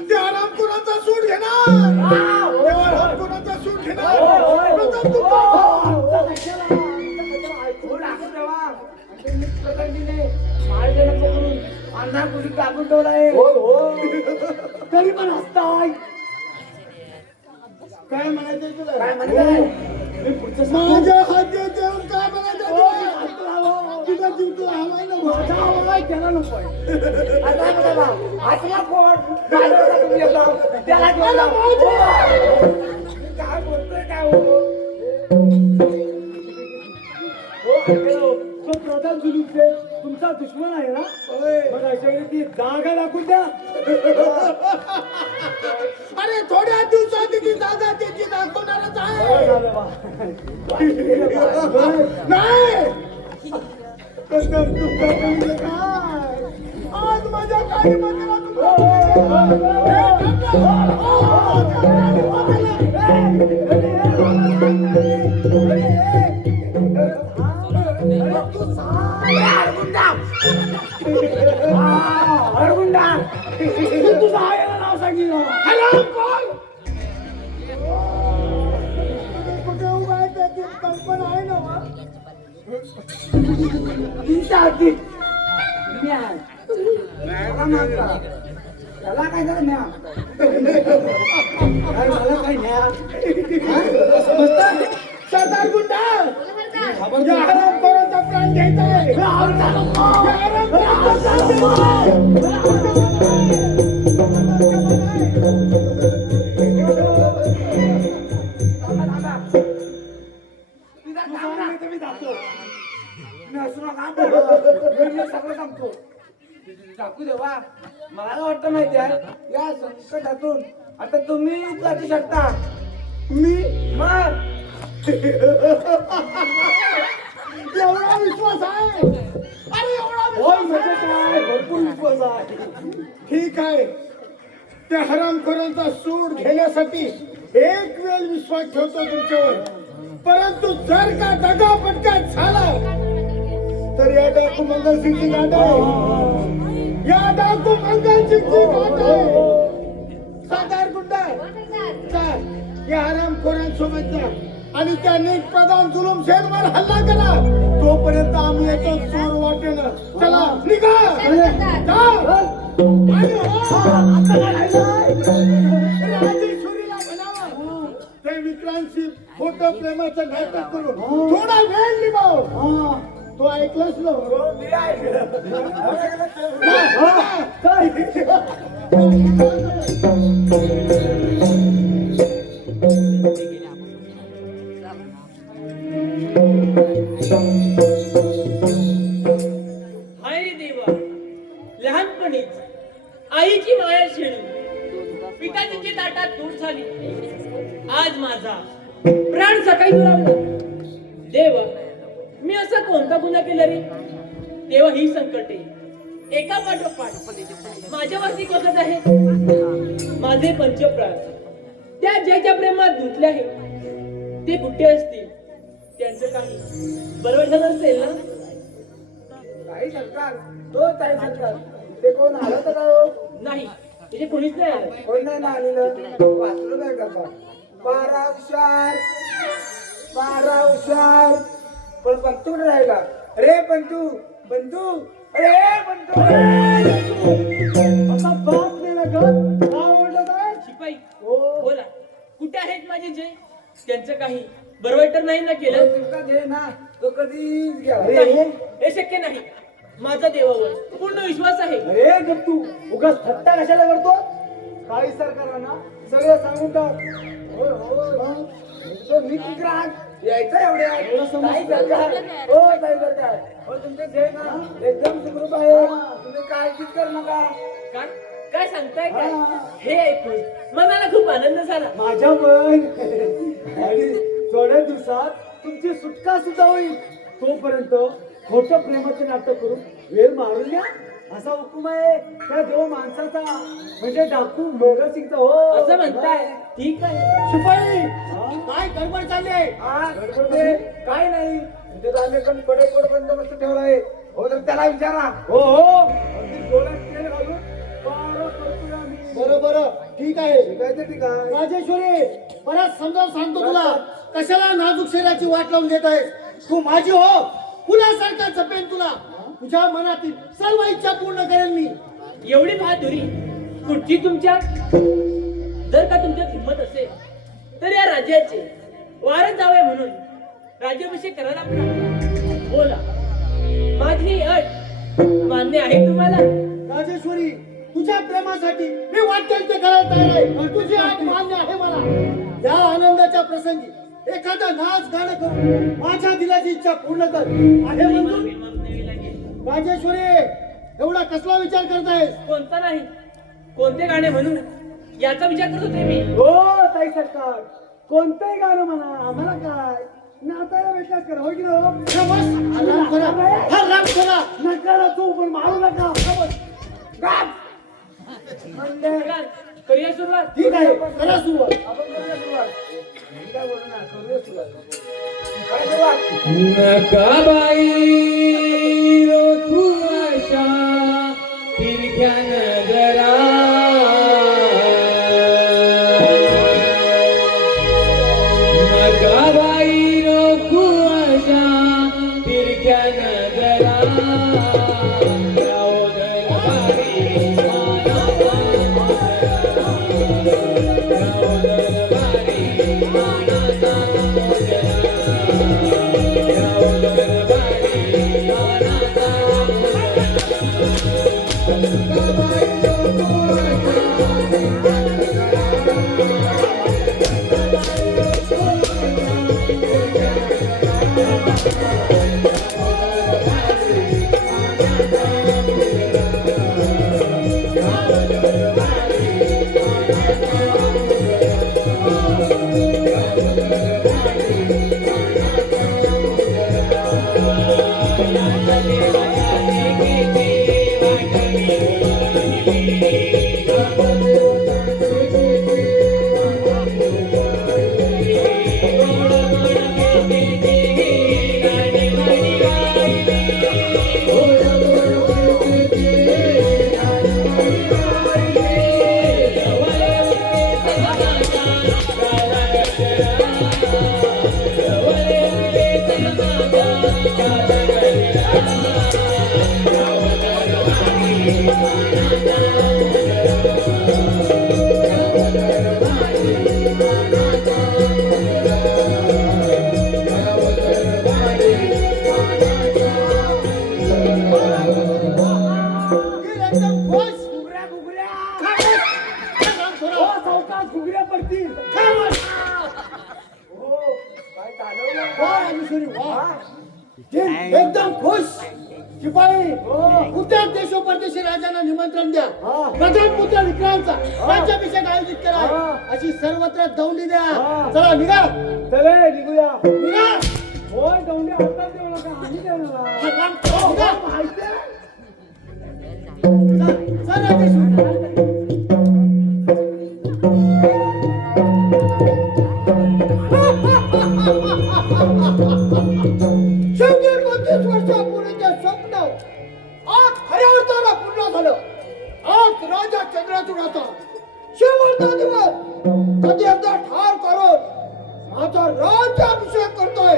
त्या हरामखोरांचा सूड घेणार. त्या हरामखोरांचा सूड घेणार. प्रथम तू तरी पण हसताय. काय म्हणायचं तुला? काय म्हणताय? मी पुढचं माझ्या हातात येऊन काय म्हणायचं तुला? तुझा जीव तुला हवाय ना भाऊ. माझा आवाज त्याला नको आहे. आता बघा भाऊ, आतला कोण? काय बोलता तुम्ही आता? त्याला घेऊन जा. काय बोलतोय काय हो? हो, ऐका ना हो. तो प्रधान जुलूमचे तुमचा दुश्मन आहे ना मग अशा वेळी ती जागा दाखवून द्या. अरे थोड्या दिवसात ती जागा त्याची दाखवणारच बरं आहे. झालं बा. नाही कसं तुमचं म्हणजे काय? आज माझ्या काही मंदिरात तुझं आहे ना नाव सांगितलं. कुठे उभा आहे त्याची कल्पना आहे ना वा? तुमच्या हाती त्याला काय झालं न्या काय मला काय न्या सरदार गुंडा या हरामखोराचा प्राण घ्यायचा आहे. या हरामखोराचा प्राण घ्यायचा मी जातो. सगळं सांगतो टाकू देवा मला वाटतं माहिती आहे या संकटातून आता तुम्ही जाऊ शकता. मी मग एवढा विश्वास आहे. अरे एवढा होय विश्वास म्हणजे आहे. काय भरपूर विश्वास आहे. ठीक आहे त्या हरामखोरांचा सूड घेण्यासाठी एक वेळ विश्वास ठेवतो तुमच्यावर. परंतु जर का दगाफटका झाला तर या डाकू मंगलसिंगची गाठ आहे. या डाकू मंगलसिंगची गाठ आहे. सरदार गुंडा चल या हरामखोरांसोबत जा आणि त्या नीट प्रधान जुलूम शेखवर हल्ला करा. तोपर्यंत आम्ही येतो चोर वाटेनं. चला निघा जा. आणि राजेश्वरीला म्हणावं त्या मित्रांशी खोटं प्रेमाचं नाटक करून थोडा वेळ निभाव. तो ऐकलंच ना? हाय रे देवा, लहानपणीच आईची माया शेणून पिताजीची ताटात दूर झाली. आज माझा प्राण सकाळी दुरावला. देवा, मी असा कोणता गुन्हा केला रे? तेव्हा ही संकटे एका पाठोपाठ माझ्यावरती कोसत आहेत. माझे पंचप्राण त्या ज्याच्या प्रेमात गुंतले आहेत ते कुठे असतील? त्यांचं काही बरोबर झालं असेल ना? काही सरकार तो ताई सरकार ते कोण आलं तर काय हो नाही, इथे कोणीच नाही आलं. कोण नाही ना आलेलं वाचलो काय करता 12 हुशार पण पंतू कुठे राहिला रे पंतू अरे पंतू आता बाप नाही लागत. काय म्हणलं काय? शिपाई बोला, कुठे आहेत माझे जे? त्यांचं काही बरोबर तर नाही ना केलं? तुमचा घे ना तो कधीच घ्या नाही, हे शक्य नाही. माझा देवावर पूर्ण विश्वास आहे. अरे जब तू उगाच थट्टा कशाला करतो? काही सरकारांना सगळं सांगून टाक. तो मी तिकडे यायचं एवढ्या ताई सरकार ताई सरकार तुमचे घे ना एकदम सुखरूप आहे तुम्ही काळजीच करू नका काय काय सांगताय काय? हे ऐकून मनाला खूप आनंद झाला. माझ्या पण आणि थोड्या दिवसात तुमची सुटका सुद्धा होईल. तोपर्यंत खोटं प्रेमाचे नाटक करून वेळ मारून द्या असा हुकूम आहे त्या देव माणसाचा म्हणजे डाकू भगतसिंगचा. हो असं म्हणताय? ठीक आहे. शिपाई काय गडबड चालली आहे? गडबडे काय नाही म्हणजे आम्ही पण कडेकोड बंदोबस्त ठेवलाय हो तर त्याला विचारा हो अगदी डोळ्यात तेल घालून पारा करतोय आम्ही. बरं ठीक आहे. ठीक आहे राजेश्वरी परत समजावून सांगतो तुला. कशाला नाजूक शरीराची वाट लावून देत आहेस? तू माझी हो, फुलासारखा जपेन तुला. तुझ्या मनातील सर्व इच्छा पूर्ण करेन मी. एवढी बहादुरी कुठची तुमच्यात? जर का तुमच्यात हिंमत असेल तर या राज्याचे वारस जावे म्हणून राज्याभिषेक करायला आपण बोला. माझी ही अट मान्य आहे तुम्हाला? राजेश्वरी तुझ्या प्रेमासाठी मी वाटेल ते करायला तयार आहे. तुझी अट मान्य आहे मला. या आनंदाच्या प्रसंगी एखादा नाच गाणं करून माझ्या दिलाची इच्छा पूर्ण कर. आहे मंजूर? राजेश्वरी, एवढा कसला विचार करतायस? कोणता नाही, कोणते गाणे म्हणून याचा विचार करत होते मी. हो ताई सरकार, कोणतंही गाणं म्हणा, आम्हाला काय नाचायला भेटलाच करा, हो की ना हो? आराम करा, आराम करा. नका ना तू पण मारू नका. म्हणजे करूया सुरुवात. ठीक आहे, करा सुरुवात. आपण करूया सुरुवात. मी काय बोलू ना, करूया सुरुवात. काय सुरुवात? नकाबाई रोखू अशा तिरख्या नजरा नकाबाई रोखू अशा तिरख्या नजरा राहो दरबारी माना राहो दरबारी मानाचा एकदम खुश. घुगऱ्या घुगऱ्या. आराम करा. हो सावकाश, घुगऱ्या पडतील. खामोश. हो काय चालवलं? वा राजेश्वरी, वा. एकदम खुश. शिपाई, उद्या देशो परदेशी राजांना निमंत्रण द्या. प्रधानपुत्र विक्रांतचा राज्याभिषेक आयोजित करा. अशी सर्वत्र दौंडी द्या. चला निघा, चले निघूया. निघा. होय दौंडी आता देऊ नका, आम्ही देऊ नका. आराम करा, निघा. माहिती आहे? चल राजेश्वरी. शेवटी 29 वर्षापूर्वीचे स्वप्न आज खऱ्या अर्थाला पूर्ण झालं. आज राजा चंद्रचूडाचा शेवटचा दिवस कधी एकदा ठार करून माझा राज्याभिषेक करतोय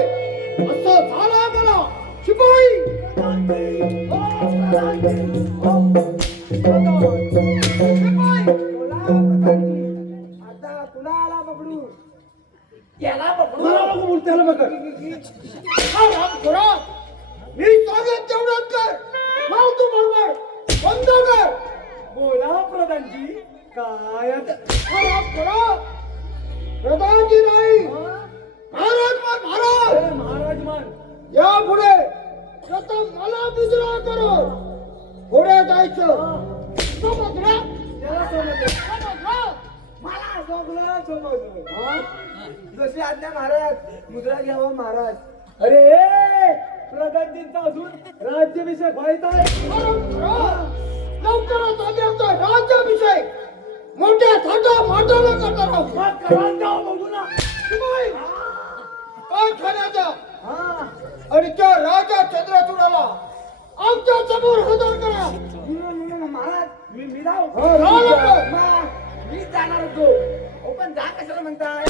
असं झालं मला. शिपाई, शिपाई, बोला प्रधानजी. आता तुला आला पकडू. त्याला पकडू, त्याला पकड. आराम करा. मी सांगत तेवढंच कर. लाव तू बरोबर बंद कर. बोला प्रधानजी. काय आता? आराम करा. प्रधानजी नाही, महाराज मान, महाराज. ए, महाराज मान. यापुढे प्रथम मला विद्रोह करून पुढे जायचं. समजलं? त्याला समजलं. समजलं? मला समजलं, समजलं. जशी आज्ञा महाराज. मुद्रा घ्यावा महाराज. अरे प्रधानजींचा अजून राज्याभिषेक व्हायचा आहे. आराम करा. लवकरच आम्ही आमचा राज्याभिषेक मोठ्या थाटा माटाला करणार आहोत. मग कराल का बघू ना. शिपाई, काय खाण्याचा हा. आणि त्या राजा चंद्रचूडाला आमच्या समोर हजर करा. महाराज मी जाऊ. राहा लवकर. मी जाणार होतो. हो पण जा कशाला म्हणताय.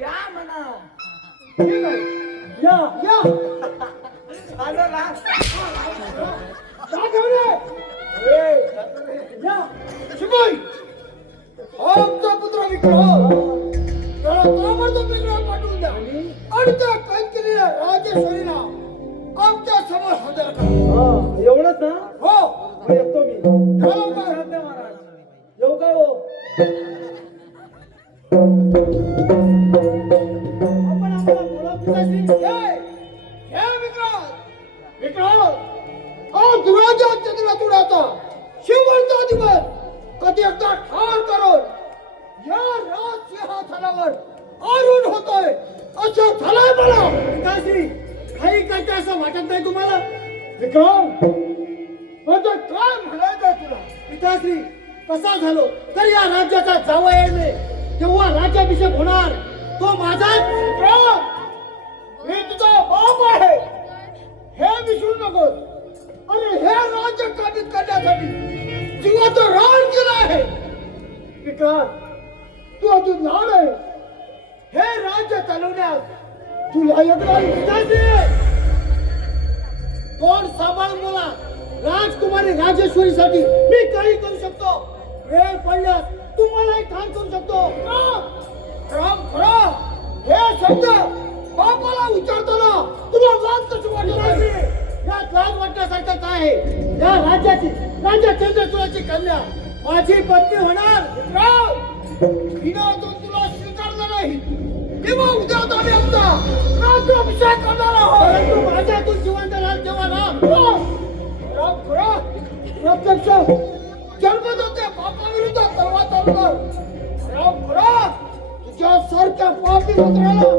या म्हणा. ठीक आहे. या या. आलो ना. जा घेऊन ये. या. शिपाई, आमचा पुत्र विक्रम त्याला ताबडतोब विक्रम पाठवून द्या आणि त्या कैद केलेल्या राजेश्वरीला आमच्या समोर हजर करा. एवढंच ना. हो, मग येतो मी. या लवकर. शांत महाराज. येऊ काय हो. मधुराच्या चंद्रचूडाचा शेवटचा दिवस कधी एकदा ठार करून या राजसिंहासनावर आरूढ होतोय असं झालंय मला. पिताश्री काही करते असं वाटत नाही तुम्हाला? विक्रम, म्हणजे काय म्हणायचंय तुला? पिताश्री कसा झालो तर या राज्याचा जावई आहे मी. जेव्हा राज्याभिषेक होणार तो माझाच. विक्रम, मी तुझा बाप आहे हे विसरू नकोस. अरे हे राज्य काबीज करण्यासाठी जीवाचं रान केलं आहे. विकास, तू अजून लहान आहे. हे राज्य चालवण्यास तुला एकदा कोण सांभाळून बोला. राजकुमारी राजेश्वरीसाठी मी काही करू शकतो. वेळ पडल्यास तुम्हालाही काम करू शकतो. राम खरा हे शब्द बापाला उच्चारताना तुला लाज कशी वाटत नाही? यात लाज वाटण्यासारखं काय आहे? या राज्याची राजा चंद्रचूडाची कन्या माझी पत्नी होणार. हिनं तो तुला स्वीकारलं नाही तेव्हा उद्या आम्ही आमचा राज्याभिषेक करणार आहोत. परंतु माझ्यातून जिवंत राज जेव्हा राम राम खरा प्रत्यक्ष जन्मदात्या बापाविरुद्ध तलवार चालवणार. राम खरा तुझ्या सारख्या पापी पुत्राला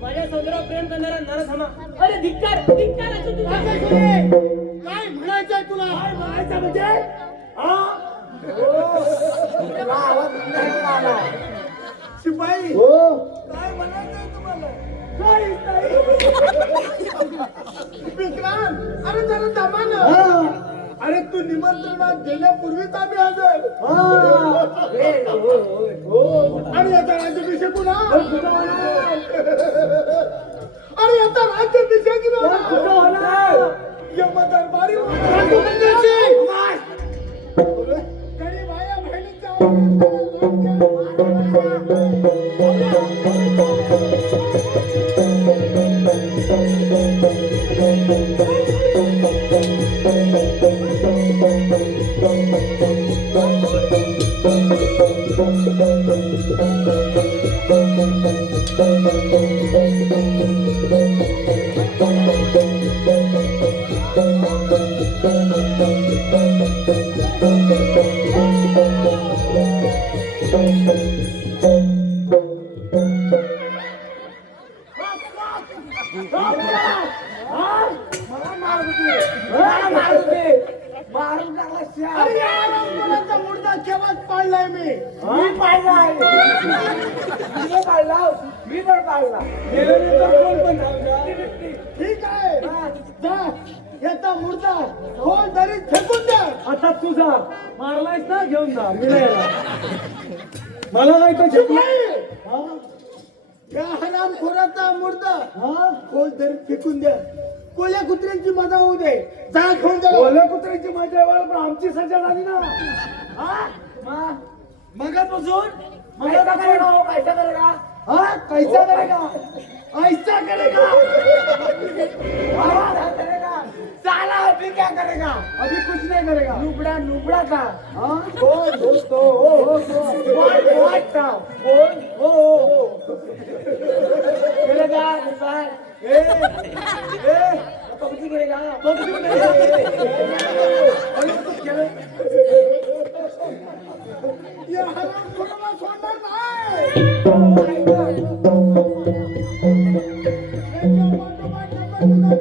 माझ्या सौंदर्यावर प्रेम करणारा नरधमा. अरे धिक्कार धिक्कार असं तुझा. काय म्हणायचंय तुला? काय म्हणायचं म्हणजे? शिपाई हो काय म्हणायचंय तुम्हाला? काहीच नाही. विक्रांत, अरे जरा दमा ना. अरे तू निमंत्रणात गेल्यापूर्वीच आम्ही हजर. आणि याचा राज्याभिषेक होणार. अरे याचा राज्याभिषेक होणार. यमदरबारी होणार. गरीब आया बहिणीच्या मारून टाकला श्या. अरे या रामकुमारचा मुर्दा केव्हाच पाडलाय मी. मी पाडलाय. मी पाडला. मी पण पाडला. ठीक आहे. जा याचा मुर्दा खोल दरीत फेकून द्या. आता तुझा मारलायस ना, घेऊन जा. मी नाही येणार. मला काय तो या हरामखोराचा मुर्दा खोल दरीत फेकून द्या. कोल्या कुत्र्यांची मजा होऊ दे. जा घेऊन जा. कोल्या कुत्र्यांची मजा पण आमची सजा झाली ना. मगापासून कैसा करेगा वो? कैसा करेगा? कैसा करेगा? ऐसा करेगा. कैसा करेगा? साला अभी क्या करेगा? अभी कुछ नहीं करेगा. नुबड़ा नुबड़ा था. कौन दोस्तो? हो कौन था? कौन? हो करेगा निकाल. पबजी करेगा. ये हरामखोराला सोडणार नाही. याच्या पाठोपाठ नंबर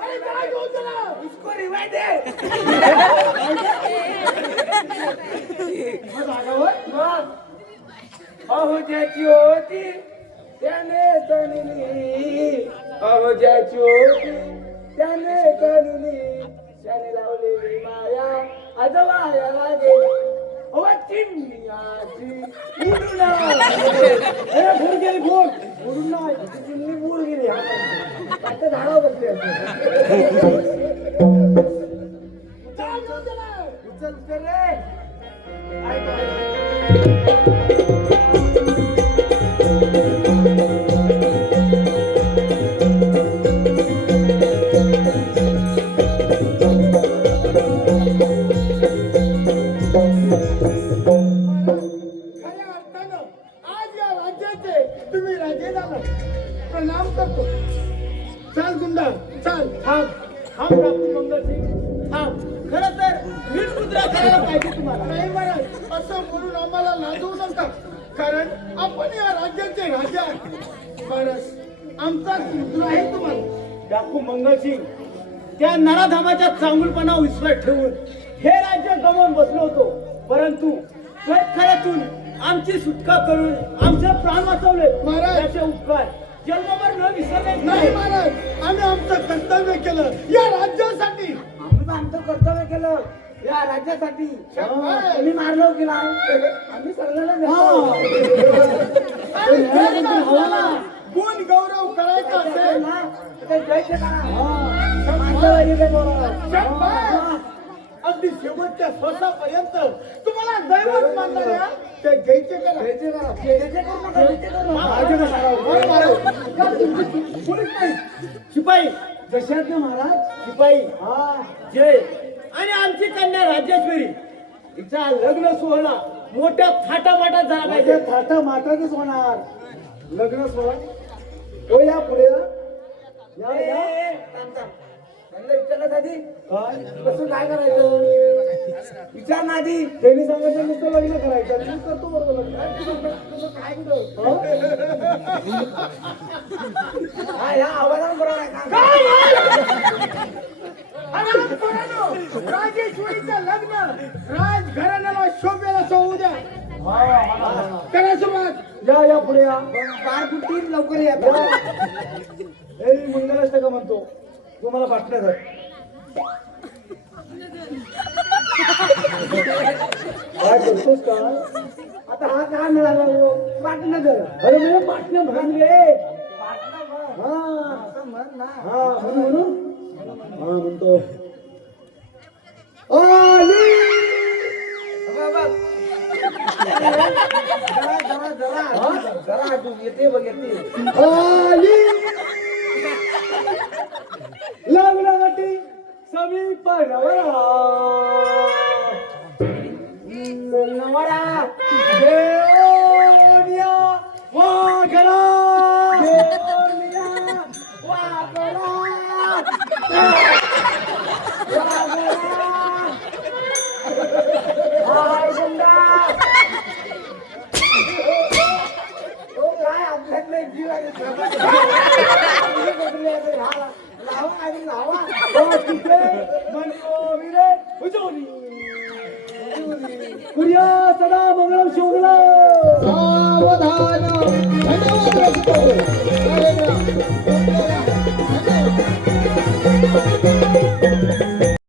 अरे काय घेऊन चला. इसको रिवाइंड दे. अहो ज्याची होती त्याने तणली अहो ज्याची ओटी त्याने करुणी त्याने लावलेली माया आजवाया लागे अहो चिमण्याची उडून भूर गेली भूर उडून नाही चिमणी भूर गेली आता झाडावर बसले उचल रे खऱ्या अर्थानं आज या राज्याचे तुम्ही राजे झाला प्रणाम करतो. चाल गुंडा चाल. थांब थांब बापू मंगलसिंग थांब. खरं तर वीर मुद्रा करायला पाहिजे तुम्हाला. नाही महाराज असं म्हणून आम्हाला लाजवू नका कारण आपण या राज्याचे राजा आहे. महाराज आमचा मुद्रा आहे तुम्हाला. बापू मंगलसिंग त्या नराधामाच्या चांगुलपणा विश्वास ठेवून हे राज्य गमावून बसलो होतो परंतु खऱ्यातून आमची सुटका करून आमचे प्राण वाचवले. महाराज. त्याचे उपकार जन्मभर न विसरले नाही महाराज आम्ही आमचं कर्तव्य केलं या राज्यासाठी. आम्ही आमचं कर्तव्य केलं या राज्यासाठी. तुम्ही मारलो की नाही आम्ही सगळ्यांना गुण गौरव करायचा असेल अगदी शेवटच्या श्वासापर्यंत तुम्हाला दैवत मानणाऱ्या ते घ्यायचे करा. पोलीस नाही शिपाई जशात महाराज शिपाई जय आणि आमची कन्या राजेश्वरी हिचा लग्न सोहळा मोठ्या थाटामाटात झाला पाहिजे. थाटा माटातच होणार लग्न सोहळा. हो या पुढे विचारलं आधी कसं काय करायचं विचार ना आधी. त्यांनी सांगितलं नुसतं लग्न करायचं मी करतो बरोबर लग्न. काय कुठं ह्या आवाजानं बरोबर राजेश्वरीचं लग्न राजघराण्याला शोभेला होऊ द्या. करा सुरुवात. या पुढे या पार फुटतील लवकर या. हे मंगलाष्टक म्हणतो तुम्हाला पाठणार काय करतोस का आता हा काय मिळाला पाटणं अरे मी पाटणं म्हणले म्हणून म्हणतो जरा येते बघ येते लग्नासाठी समीप नवरा देवनिया वाघरा देवनिया वाघरा हाय गुंडा ओ काय आपल्याकडे जीव आहे लावा आणि लावा तिथे म्हणतो विरे हुजोरी कुर्या सदा मंगळम शोभला. सावधान धन्यवाद.